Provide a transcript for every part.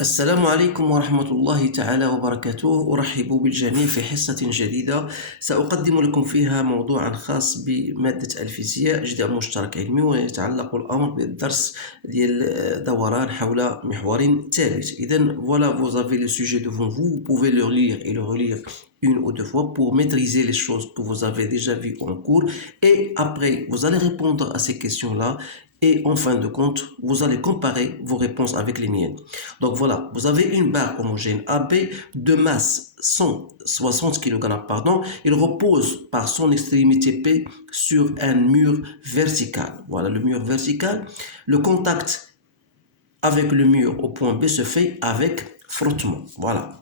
السلام عليكم ورحمة الله تعالى وبركاته. أرحب بالجميع في حصة جديدة سأقدم لكم فيها موضوعا خاص بمادة الفيزياء جداء مشترك علمي، ويتعلق الأمر بالدرس ديال دوران حول محور ثابت. إذا voilà, vous avez le sujet devant vous, vous pouvez le lire et le relire une ou deux fois pour maîtriser les choses que vous avez déjà vues en cours, et après vous allez répondre à ces questions-là, et en fin de compte vous allez comparer vos réponses avec les miennes. Donc voilà, vous avez une barre homogène AB de masse 160 kg, pardon. Il repose par son extrémité P sur un mur vertical. Voilà le mur vertical. Le contact avec le mur au point B se fait avec frottement. Voilà.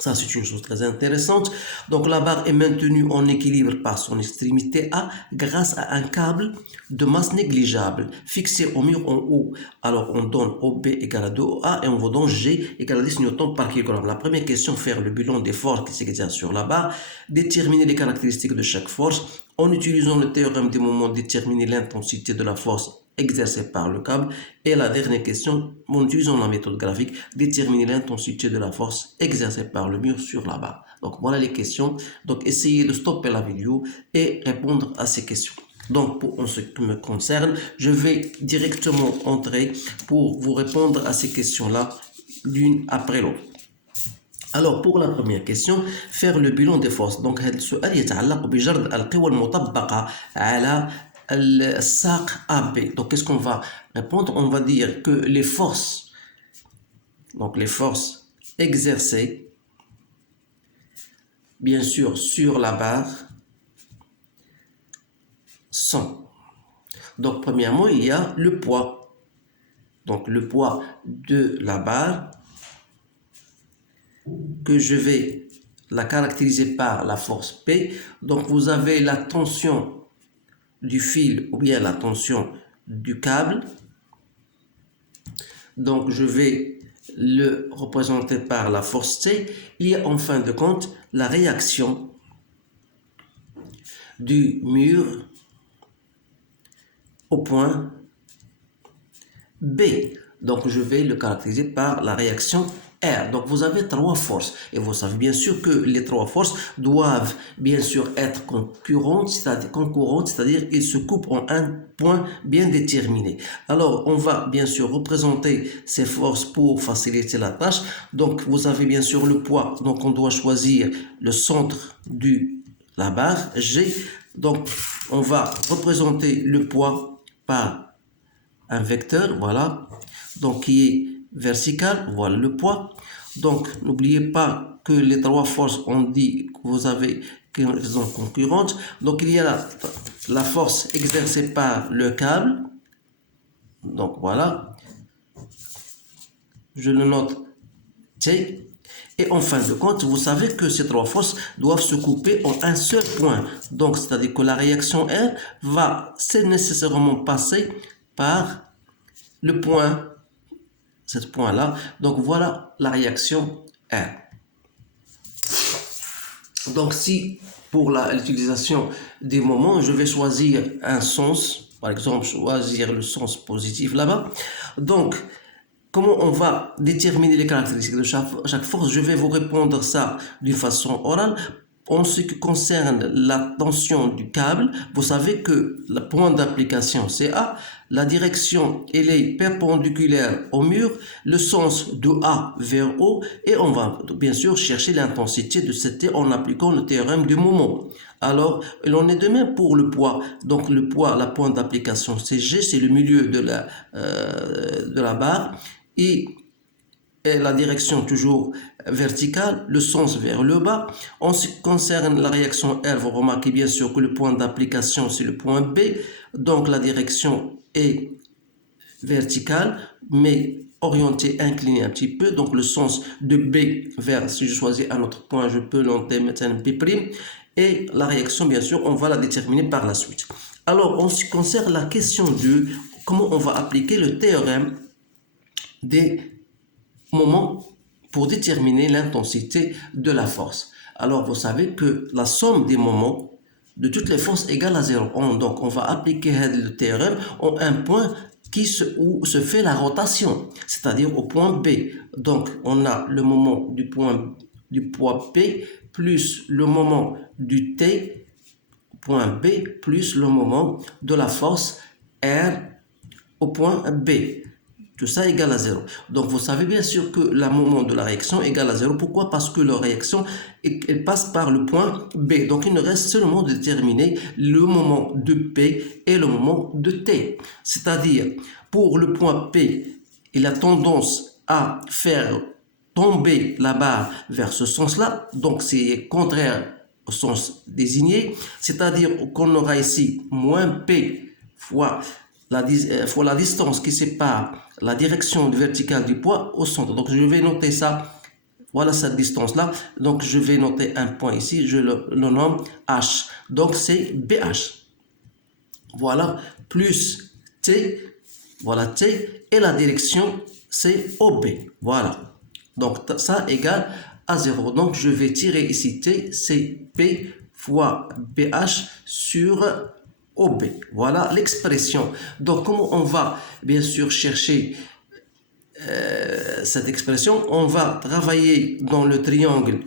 Ça, c'est une chose très intéressante. Donc, la barre est maintenue en équilibre par son extrémité A grâce à un câble de masse négligeable fixé au mur en haut. Alors, on donne OB égale à 2A et on va donner G égale à 10 newtons par kilogramme. La première question, faire le bilan des forces qui s'exercent sur la barre, déterminer les caractéristiques de chaque force. En utilisant le théorème des moments, déterminer l'intensité de la force exercée par le câble. Et la dernière question, en utilisant la méthode graphique, déterminer l'intensité de la force exercée par le mur sur la barre. Donc voilà les questions. Donc essayez de stopper la vidéo et répondre à ces questions. Donc en ce qui me concerne, je vais directement entrer pour vous répondre à ces questions-là l'une après l'autre. Alors pour la première question, faire le bilan des forces. Donc هذا السؤال يتعلق بجرد القوى المطبقة على الساق AB. Donc qu'est-ce qu'on va répondre? On va dire que les forces exercées bien sûr sur la barre sont. Donc premièrement, il y a le poids. Donc le poids de la barre que je vais la caractériser par la force P. Donc vous avez la tension du fil ou bien la tension du câble. Donc je vais le représenter par la force T. Il y a en fin de compte la réaction du mur au point B. Donc je vais le caractériser par la réaction R. Donc vous avez trois forces et vous savez bien sûr que les trois forces doivent bien sûr être concurrentes, c'est-à-dire ils se coupent en un point bien déterminé. Alors on va bien sûr représenter ces forces pour faciliter la tâche. Donc vous avez bien sûr le poids, donc on doit choisir le centre de la barre G. Donc on va représenter le poids par un vecteur, voilà, donc qui est vertical, voilà le poids. Donc n'oubliez pas que les trois forces, on dit que vous avez qu'elles sont concurrentes. Donc il y a la force exercée par le câble, donc voilà, je le note T. Et en fin de compte, vous savez que ces trois forces doivent se couper en un seul point. Donc c'est-à-dire que la réaction R va nécessairement passer par le point, ce point-là. Donc voilà la réaction R. Donc si pour l'utilisation des moments, je vais choisir un sens, par exemple choisir le sens positif là-bas. Donc comment on va déterminer les caractéristiques de chaque force? Je vais vous répondre ça d'une façon orale. En ce qui concerne la tension du câble, vous savez que le point d'application c'est A, la direction elle est perpendiculaire au mur, le sens de A vers O, et on va bien sûr chercher l'intensité de cette T en appliquant le théorème du moment. Alors, il en est de même pour le poids. Donc le poids, la pointe d'application c'est G, c'est le milieu de la barre, et la direction toujours verticale, le sens vers le bas. En ce qui concerne la réaction R, vous remarquez bien sûr que le point d'application c'est le point B, donc la direction est verticale mais orientée, inclinée un petit peu, donc le sens de B vers, si je choisis un autre point, je peux noter maintenant B', et la réaction bien sûr on va la déterminer par la suite. Alors en ce qui concerne la question de comment on va appliquer le théorème des moments pour déterminer l'intensité de la force. Alors vous savez que la somme des moments de toutes les forces égale à 0. Donc on va appliquer le théorème en un point où se fait la rotation, c'est-à-dire au point B. Donc, on a le moment du point P plus le moment du T, point B, plus le moment de la force R au point B. Tout ça égale à 0. Donc, vous savez bien sûr que le moment de la réaction égale à 0. Pourquoi? Parce que la réaction, elle passe par le point B. Donc, il nous reste seulement de déterminer le moment de P et le moment de T. C'est-à-dire, pour le point P, il a tendance à faire tomber la barre vers ce sens-là. Donc, c'est contraire au sens désigné. C'est-à-dire qu'on aura ici moins P fois la distance qui sépare la direction verticale du poids au centre. Donc, je vais noter ça. Voilà cette distance-là. Donc, je vais noter un point ici. Je le nomme H. Donc, c'est BH. Voilà. Plus T. Voilà T. Et la direction, c'est OB. Voilà. Donc, ça égale à 0. Donc, je vais tirer ici T. C'est P fois BH sur OB. Voilà l'expression. Donc, comment on va bien sûr chercher cette expression? On va travailler dans le triangle.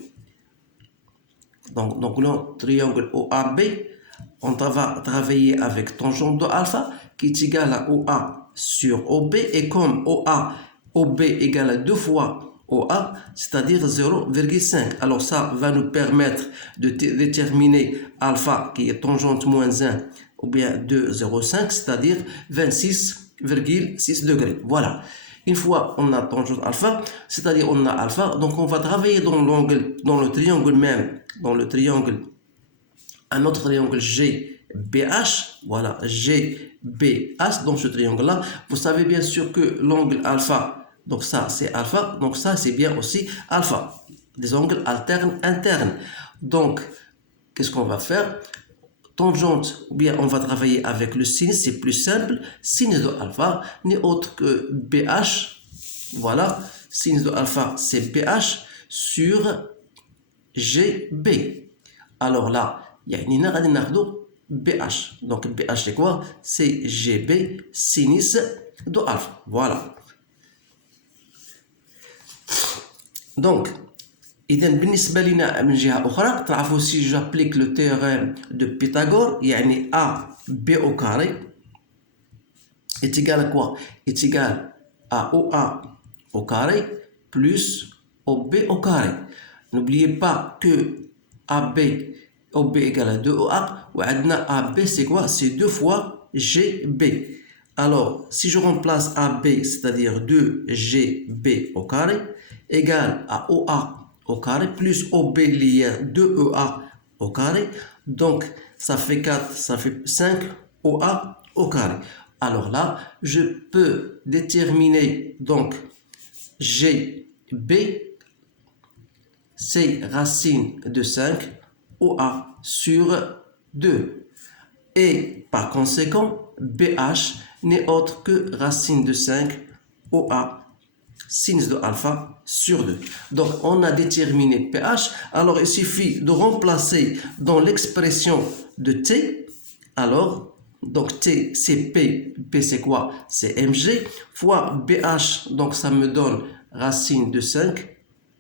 Donc le triangle OAB, on va travailler avec tangente de alpha qui est égal à OA sur OB. Et comme OB égale à 2 fois OA, c'est-à-dire 0,5. Alors ça va nous permettre de déterminer alpha qui est tangente moins 1 ou bien 2,05, c'est-à-dire 26,6 degrés. Voilà. Une fois on a tangente alpha, c'est-à-dire on a alpha, donc on va travailler dans l'angle, dans le triangle même, dans le triangle, un autre triangle GBH, voilà, GBH, dans ce triangle-là. Vous savez bien sûr que l'angle alpha, donc ça c'est alpha, donc ça c'est bien aussi alpha, des angles alternes internes. Donc, qu'est-ce qu'on va faire? Tangente, ou bien on va travailler avec le sinus, c'est plus simple. Sinus de alpha n'est autre que BH. Voilà, sinus de alpha, c'est BH sur GB. Alors là, il y a une BH. Donc BH, c'est quoi? C'est GB sinus de alpha. Voilà. Donc, إذا بالنسبة لنا من جهة أخرى تعرفوا si j'applique le théorème de Pythagore يعني A B au carré est égal à quoi? Est égal à OA au carré plus OB au carré. N'oubliez pas que AB OB égale à 2OA ou AB c'est quoi? C'est 2 fois GB. Alors, si je remplace AB, c'est-à-dire 2GB au carré, égale à OA au carré, plus OB lié à 2EA au carré. Donc, ça fait 4, ça fait 5 OA au carré. Alors là, je peux déterminer donc GB, c'est racine de 5 OA sur 2. Et par conséquent, BH n'est autre que racine de 5 OA sinus de alpha sur 2. Donc, on a déterminé pH. Alors, il suffit de remplacer dans l'expression de T. Alors, donc T, c'est P. P, c'est quoi? C'est Mg fois BH. Donc, ça me donne racine de 5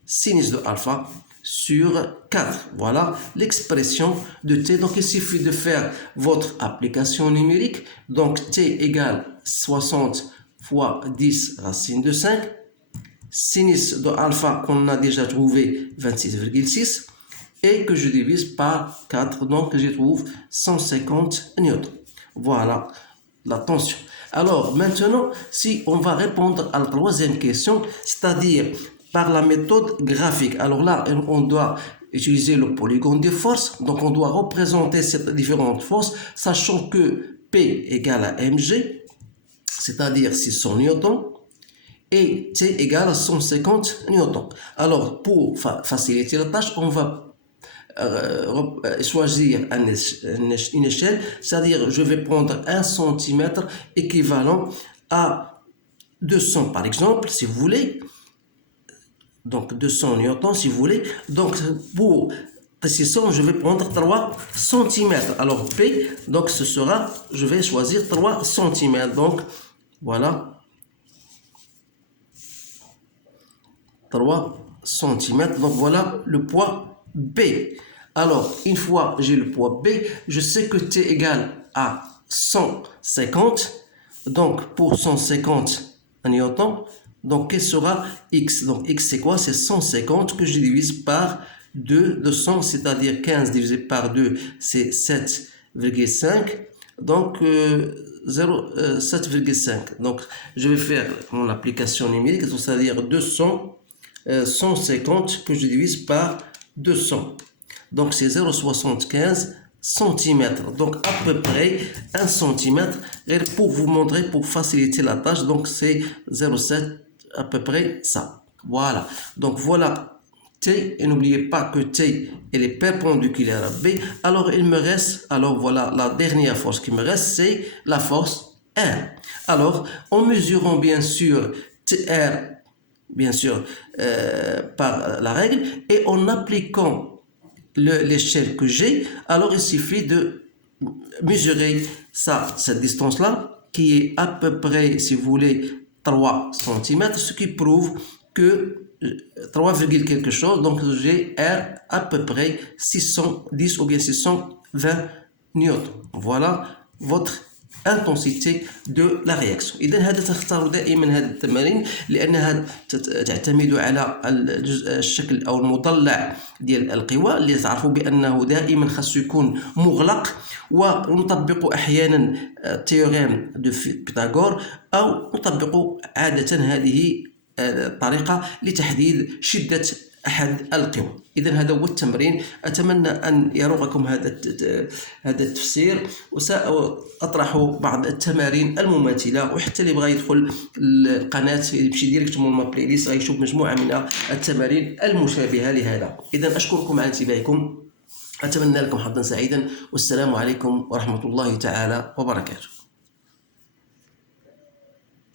sinus de alpha sur 4. Voilà l'expression de T. Donc, il suffit de faire votre application numérique. Donc, T égale 60 fois 10 racine de 5. Sinus de alpha qu'on a déjà trouvé 26,6 et que je divise par 4, donc je trouve 150 newtons. Voilà la tension. Alors maintenant, si on va répondre à la troisième question, c'est-à-dire par la méthode graphique. Alors là, on doit utiliser le polygone des forces, donc on doit représenter ces différentes forces, sachant que P égale à Mg, c'est-à-dire 600 newtons, et T égale à 150 newtons. Alors, pour faciliter la tâche, on va choisir une échelle, c'est-à-dire je vais prendre 1 cm équivalent à 200 par exemple, si vous voulez. Donc 200 newtons si vous voulez. Donc pour 600, je vais prendre 3 cm. Alors P, donc ce sera, je vais choisir 3 cm. Donc Voilà, 3 centimètres. Donc voilà le poids B. Alors, une fois j'ai le poids B, je sais que T égale à 150. Donc, pour 150 newtons, donc quel sera X? Donc, X c'est quoi? C'est 150 que je divise par 2 de 100, c'est-à-dire 15 divisé par 2, c'est 7,5. Donc, 7,5. Donc, je vais faire mon application numérique, c'est-à-dire 200, 150 que je divise par 200. Donc, c'est 0,75 centimètres. Donc, à peu près 1 centimètre. Et pour vous montrer, pour faciliter la tâche, donc c'est 0,7, à peu près ça. Voilà. Donc, voilà T. Et n'oubliez pas que T, elle est perpendiculaire à B. Alors, il me reste, alors voilà, la dernière force qui me reste, c'est la force R. Alors, en mesurant bien sûr TR, bien sûr, par la règle, et en appliquant l'échelle que j'ai, alors il suffit de mesurer ça, cette distance-là, qui est à peu près, si vous voulez, 3 cm, ce qui prouve que 3, quelque chose, donc j'ai R à peu près 610 ou bien 620 newtons. Voilà votre intensité de la réaction. إذا هذا تختار دائما هذه التمارين لأنها تعتمد على الشكل أو المضلع ديال القوى اللي تعرفوا بأنه دائما خاصو يكون مغلق، ونطبق أحيانا تيوريم دو بيثاغور أو نطبق عادة هذه طريقة لتحديد شدة أحد القوى. إذا هذا هو التمرين. أتمنى أن يروقكم هذا التفسير، وسأطرح بعض التمارين المماثلة، وحتى اللي بغى يدخل القناة يمشي ديريكتومون ما بلاي ليست غيشوف مجموعة من التمارين المشابهة لهذا. إذا أشكركم على انتباهكم، أتمنى لكم حظا سعيدا، والسلام عليكم ورحمة الله تعالى وبركاته.